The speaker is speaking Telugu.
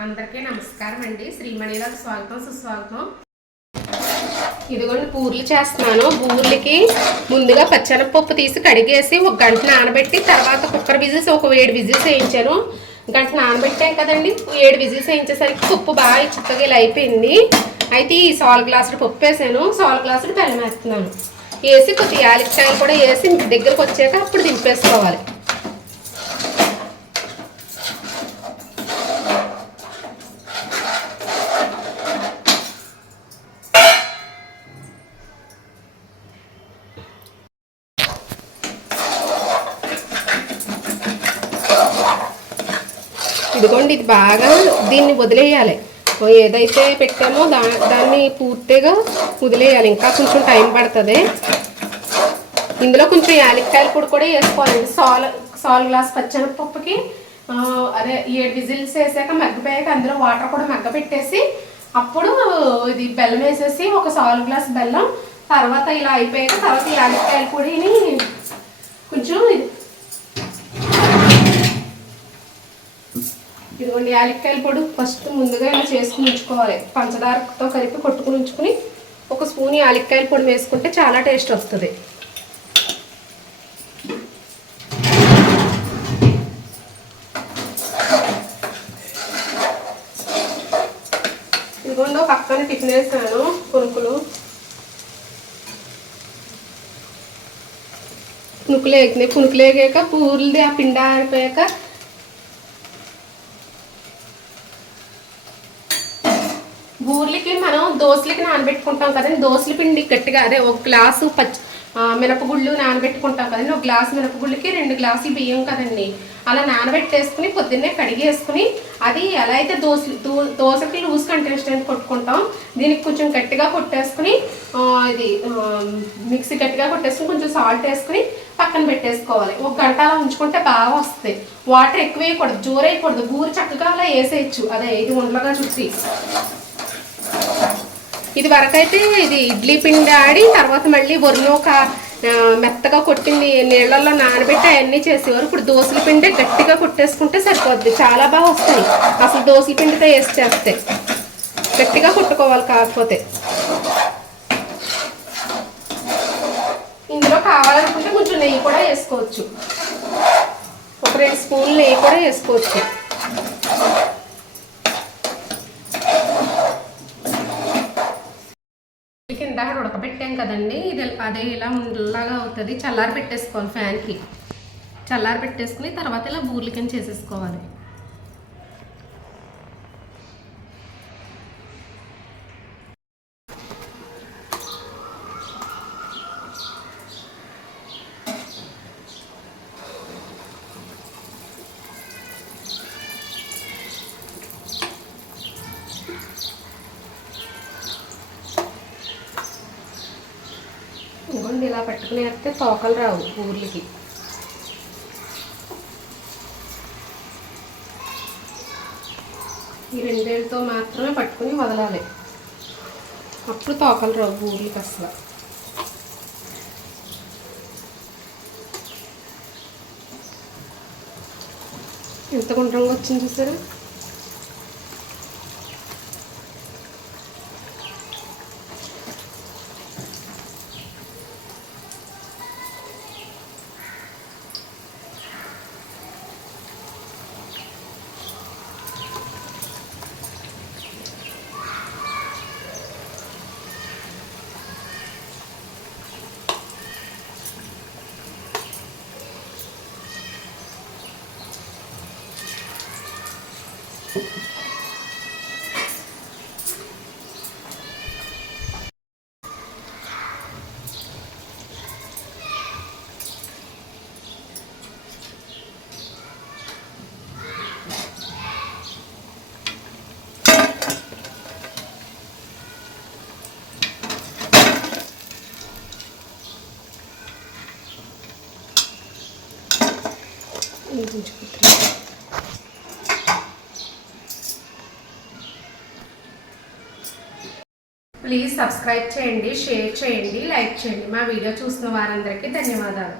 అందరికీ నమస్కారం అండి. శ్రీమణిలకు స్వాగతం సుస్వాగతం. ఇదిగోండి బూర్లు చేస్తున్నాను. బూర్లకి ముందుగా పచ్చనపప్పు తీసి కడిగేసి ఒక గంట నానబెట్టి తర్వాత కుక్కర్ విజిల్స్ ఒక ఏడు విజిల్స్ వేయించాను. గంట నానబెట్టాం కదండి. ఏడు విజిల్స్ వేయించేసరికి పప్పు బాగా చిక్కగా ఇలా అయిపోయింది. అయితే ఈ సాల్ గ్లాసుడు పప్పు వేసాను. సాల్ గ్లాసులు బెల్లం వేస్తున్నాను. వేసి కొద్దిగా యాలక్కాయలు కూడా వేసి ఇంటి దగ్గరకు వచ్చాక అప్పుడు దింపేసుకోవాలి. ఇదిగోండి ఇది బాగా దీన్ని వదిలేయాలి. ఏదైతే పెట్టామో దా దాన్ని పూర్తిగా వదిలేయాలి. ఇంకా కొంచెం టైం పడుతుంది. ఇందులో కొంచెం యాలక్కాయల పొడి కూడా వేసుకోవాలండి సాల్ సాల్ గ్లాస్ పచ్చనపప్పుకి అదే ఏడు విజిల్స్ వేసాక మగ్గిపోయాక అందులో వాటర్ కూడా మగ్గ పెట్టేసి అప్పుడు ఇది బెల్లం వేసేసి ఒక సాల్ గ్లాస్ బెల్లం తర్వాత ఇలా అయిపోయాక తర్వాత యాలక్కాయల పొడిని కొంచెం ఇది ఇదిగోండి యాలక్కాయల పొడి ఫస్ట్ ముందుగా ఇలా చేసుకుని ఉంచుకోవాలి పంచదారతో కలిపి కొట్టుకుని ఉంచుకుని ఒక స్పూన్ యాలక్కాయల పొడి వేసుకుంటే చాలా టేస్ట్ వస్తుంది. ఇదిగోండి ఒక పక్కన టిఫిన్ వేసాను పునుకులు పునుకులు వేగినాయి. పునుకులు వేగాక పూర్లది ఆ పిండి ఆరిపోయాక బూర్లకి మనం దోశలకి నానబెట్టుకుంటాం కదండి. దోశల పిండి గట్టిగా అదే ఒక గ్లాసు పచ్చి మినపగుళ్ళు నానబెట్టుకుంటాం కదండి. ఒక గ్లాసు మినపగుళ్ళకి రెండు గ్లాసులు బియ్యం కదండి. అలా నానబెట్టేసుకుని పొద్దున్నే కడిగేసుకుని అది ఎలా అయితే దోశ దో- దోశకి లూజ్ కంటెస్టెంట్ కొట్టుకుంటాం దీనికి కొంచెం గట్టిగా కొట్టేసుకుని ఇది మిక్సీ గట్టిగా కొట్టేసుకుని కొంచెం సాల్ట్ వేసుకుని పక్కన పెట్టేసుకోవాలి. ఒక గంట అలా ఉంచుకుంటే బాగా వస్తాయి వాటర్ ఎక్కువ వేయకూడదు జోరేయకూడదు బూరి చక్కగా అలా వేసేయచ్చు. అదే ఇది ఉండలుగా చూసి. ఇది వరకైతే ఇది ఇడ్లీ పిండి ఆడి తర్వాత మళ్ళీ వరిలో ఒక మెత్తగా కొట్టింది నీళ్ళల్లో నానబెట్టి అవన్నీ చేసేవారు. ఇప్పుడు దోశల పిండి గట్టిగా కొట్టేసుకుంటే సరిపోద్ది. చాలా బాగా వస్తాయి. అసలు దోశల పిండితో వేసి చేస్తే. గట్టిగా కొట్టుకోవాలి కాకపోతే. ఇందులో కావాలనుకుంటే కొంచెం నెయ్యి కూడా వేసుకోవచ్చు. ఒక రెండు స్పూన్లు నెయ్యి కూడా వేసుకోవచ్చు. కింద ఉడకబెట్టాం కదండి. ఇది అదే ఇలా ఉండలాగా అవుతుంది. చల్లారి పెట్టేసుకోవాలి ఫ్యాన్కి. చల్లారి పెట్టేసుకుని తర్వాత ఇలా బూర్లికని కింద చేసేసుకోవాలి ఇదిగోండి ఇలా పట్టుకుని వేస్తే తోకలు రావు ఊర్లకి. ఈ రెండేళ్ళతో మాత్రమే పట్టుకుని వదలాలి. అప్పుడు తోకలు రావు ఊర్లకి అసలు. ఎంత గుండ్రంగా వచ్చింది చూసారా? 이분 좋거든요. ప్లీజ్ సబ్స్క్రైబ్ చేయండి షేర్ చేయండి లైక్ చేయండి. మా వీడియో చూసిన వారందరికీ ధన్యవాదాలు.